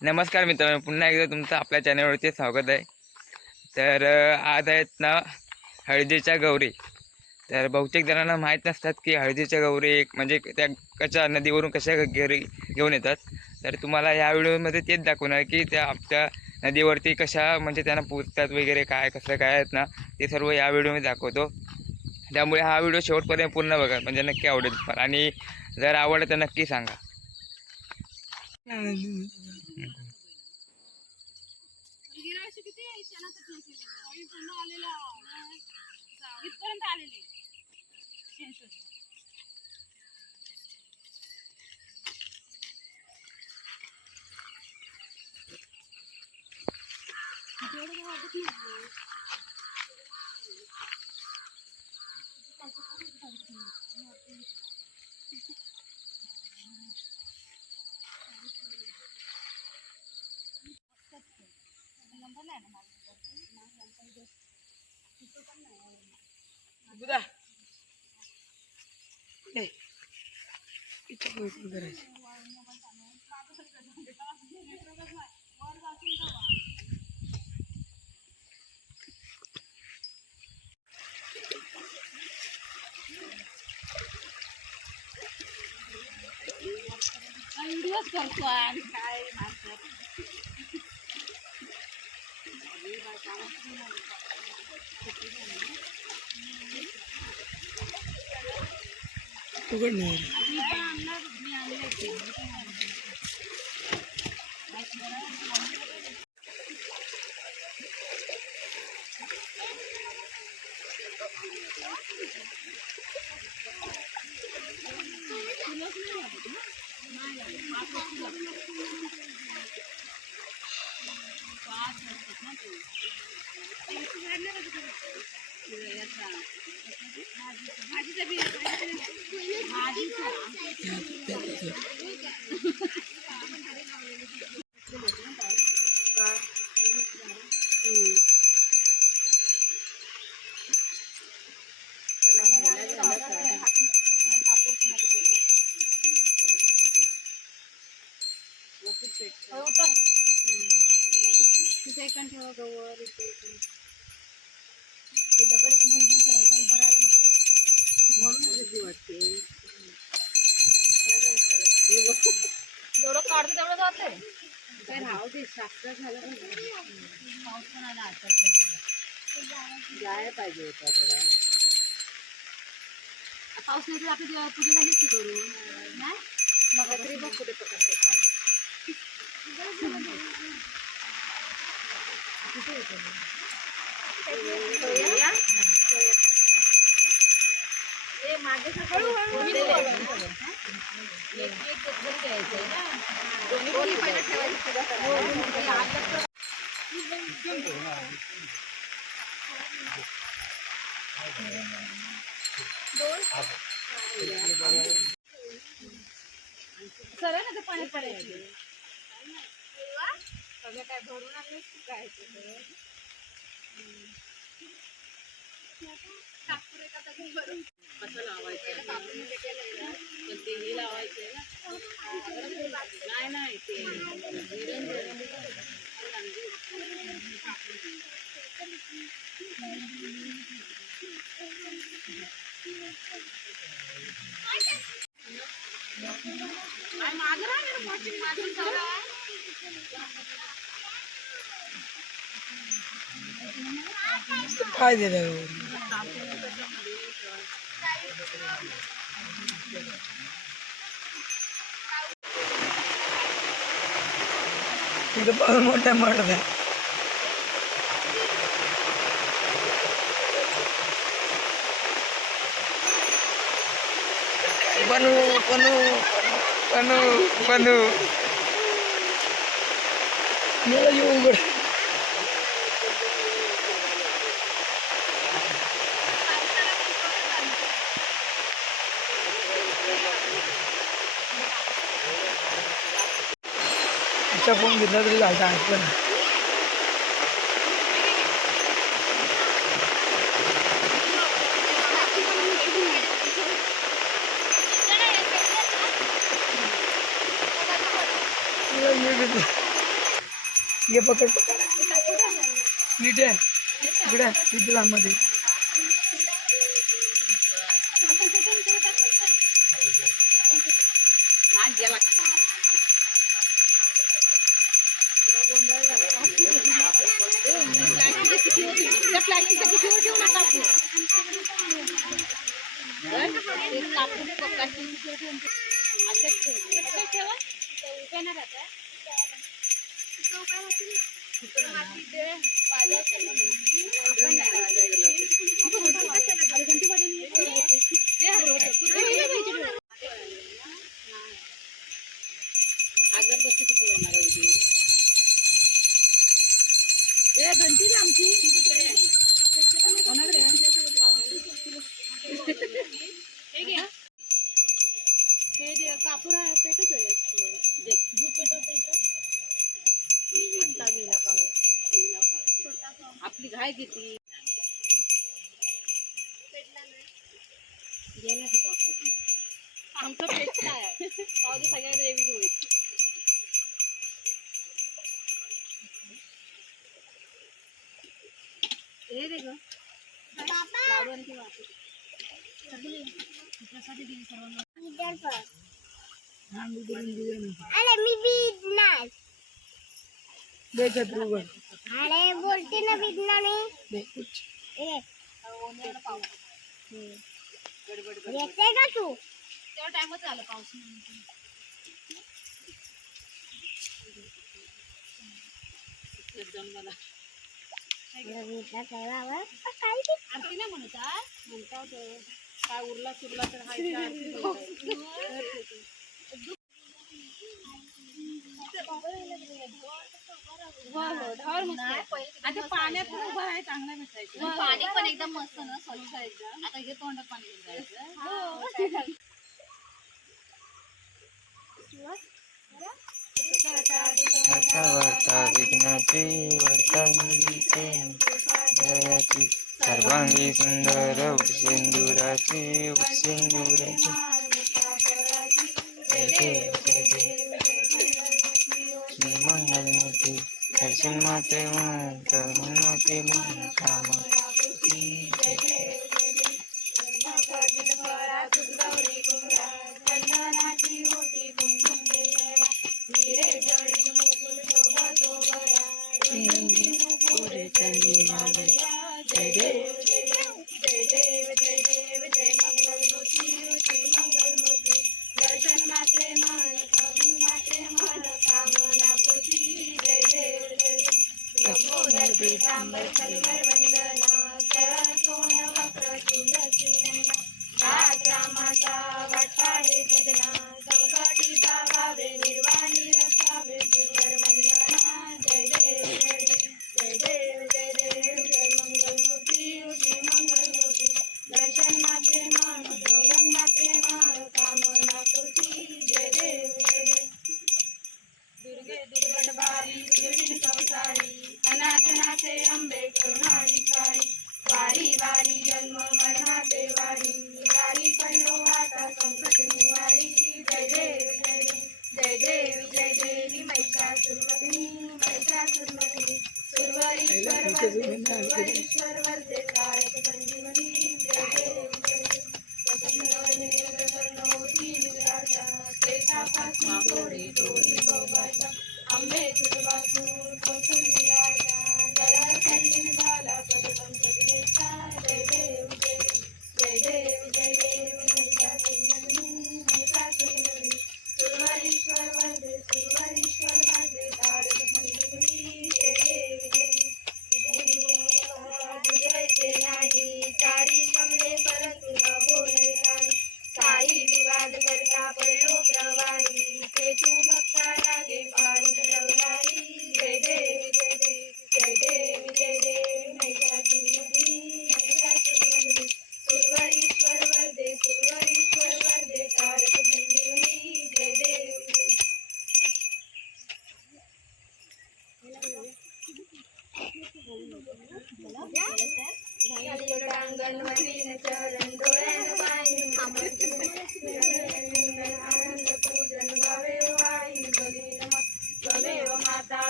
नमस्कार मित्रांनो, पुन्हा एकदा तुमचं आपल्या चॅनलवरती स्वागत आहे. तर आज आहेत ना हळदीच्या गौरी. तर बहुतेक जणांना माहीत नसतात की हळदीच्या गौरी म्हणजे त्या कशा नदीवरून कशा घरी घेऊन येतात. तर तुम्हाला या व्हिडिओमध्ये तेच दाखवणार की त्या आमच्या नदीवरती कशा म्हणजे त्यांना पूजतात वगैरे काय कसं काय आहेत ना ते सर्व या व्हिडिओमध्ये दाखवतो. त्यामुळे हा व्हिडिओ शेवटपर्यंत पूर्ण बघा म्हणजे नक्की आवडेल तुम्हाला. आणि जर आवडलं तर नक्की सांगा. व्हिडिओच करतो आणि काय माणसं सेकंड ठेवा गवर इथे डबल इथे बुंबूच आहे का उभं राहायला नको म्हणून भीती वाटते. जेवढं काढतो तेवढं जाते काय राहू दे. शास्त्र झालं पाऊस पण आला आता जायला पाहिजे होता जरा. पाऊस नाही तर आपली पूजा झालीच की करू नाही मग तरी बघ कुठे पकडते काय कुठे येतो मागे सर ना ते पाण्यात पडायचे सगळं काय भरून आणलं काय कसं लावायचं पण ते हे लावायचंय ना नाही ते काय दिलं तिथं पाहून मोठ्या मारत आहे. बनू बनू बनू बनू मला येऊ उघड फोन घेतला तरी झालं ऐकलं ना. मी ये पकड पकड नीट आहे इकडे इथे लांबमध्ये कापूर पेटच आपली घाय किती गेला की पावसात आमचं पेट काय पावसात सगळ्या रेवी होईल हे रे ग लाडू आणि किंवा अरे बोलते ना बिदना नहीं येते का तू तेव्हा टाइमच झाला पाऊस जन्माला आरती नाही म्हणत म्हणतात काय उरला सुरला तर आता पाण्यात उभा आहे चांगला भेटायचं पाणी पण एकदम मस्त ना स्वच्छ एकदम आता हे तोंडात पाणी जायचं वार्ता विघ्नाची वार्ता जयाची सर्वांगी सुंदर उपसेंदुराची उपसेंदुराची मंगलमूर्ती दर्शन माते माते कामा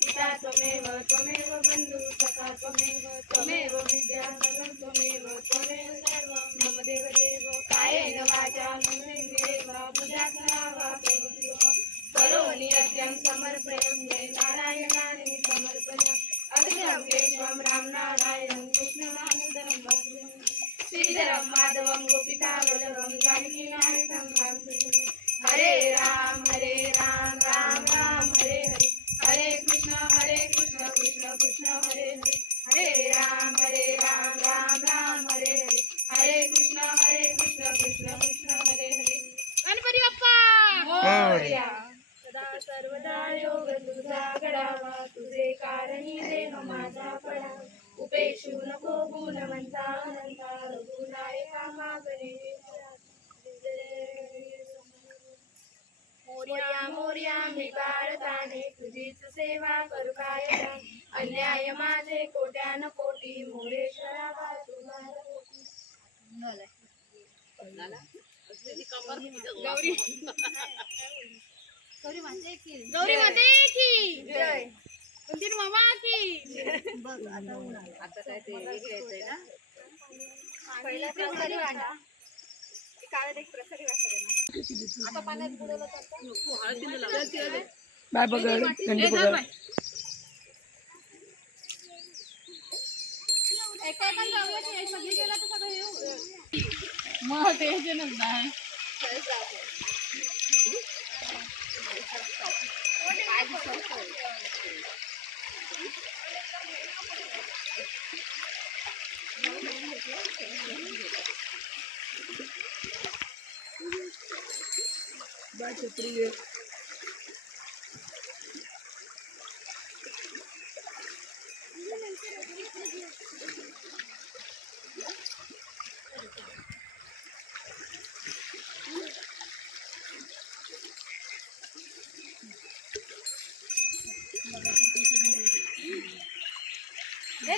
पिता त्वमेव त्वमेव बन्धु सखा त्वमेव त्वमेव विद्या सर्वं त्वमेव त्वमेव सर्वं मम देवदेव कायेन वाचा मनसेन्द्रियेण वा बुद्ध्यात्मना वा करोमि करोमि अद्यं समर्पयामि नारायणानि समर्पयामि अखिलं केशवं रामनारायणं कृष्णदामोदरं वासुदेवं श्रीधरं माधवं गोपिकावल्लभं जानकीनायकं रामचन्द्रं हरे राम राम राम हरे हरे हरे कृष्ण कृष्ण कृष्ण हरे हरे हरे राम राम राम हरे हरे हरे कृष्ण कृष्ण कृष्ण हरे हरे गणपती बाप्पा मोरया सदा सर्वदा योग तुझा घडावा तुझे कारणी देह माझा पडा उपेक्षू नको गुणवंता अनंता रघुनायका मागणे मोर्या मोर्या मी भारताने तुझीच सेवा करू काय अन्याय माझे कोट्यान कोटी मोरेश्वरा बा तुझा गौरी गौरी माते की जय मंदिर मामा की आता काय ते घ्यायचंय ना पहिला प्रसादी वाटा काळात एक प्रसादी वाटा आता पाण्यात बुडवलं तर बाय बघड घंटी बघड एका जाऊया की सगळी गेला तर सगळं येऊ मग टेन्शनच नाही बाय छत्री घे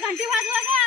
घंटी वाजवा का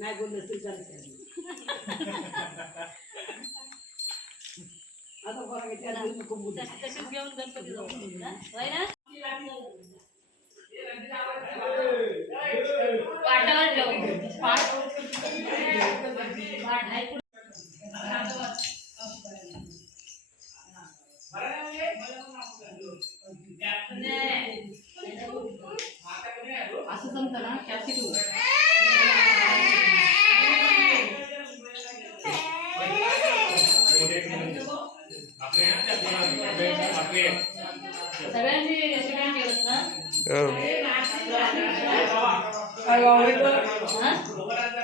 नाही बोललं तरी चालतं आता बघा तसेच घेऊन गणपती जाऊ ना पाटावर जाऊ असं जमतं ना कॅसेट सगळ्यांनी रेसिडेंट केलं ना काय गाव आहे